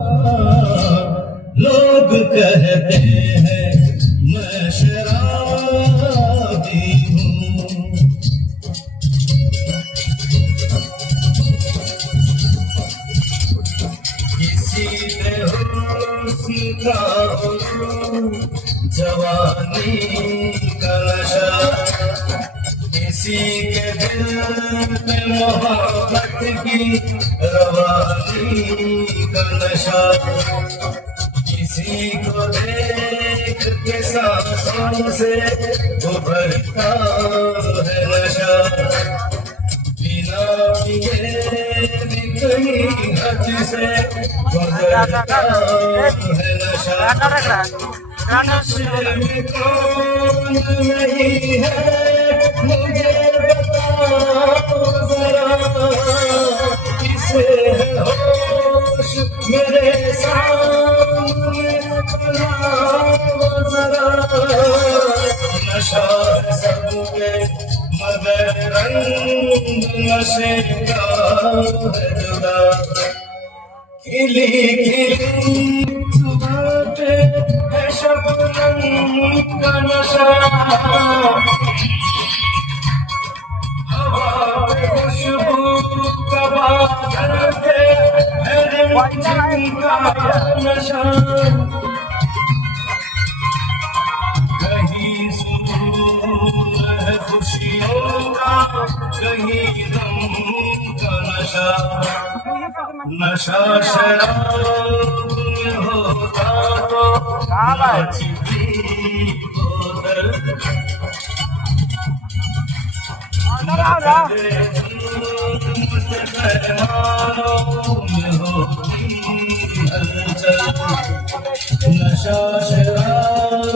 लोग कहते हैं मैं शराबी हूँ, किसी ने हुस्न का जवानी का नशा, किसी के दिल में मोहब्बत की रवानी का नशा, किसी को देख के सांसों से उभरता है नशा, बिना पिए भी कहीं हद से गुजरता है नशा। नशे में कौन नहीं है मुझे बताओ जरा, किसे है होश मेरे सामने बुलाओ जरा। नशा है सबके मगर रंग नशे का है जुदा, खिली खिली सुबह पे है शबनम का नशा, हवा पे खुशबू का बादल पे है रिमझिम का नशा, कहीं सुरूर है खुशियों का, कहीं गम का नशा। नशा शराब में होता तो नाचती बोतल, पैमानों में होती हलचल। नशा शराब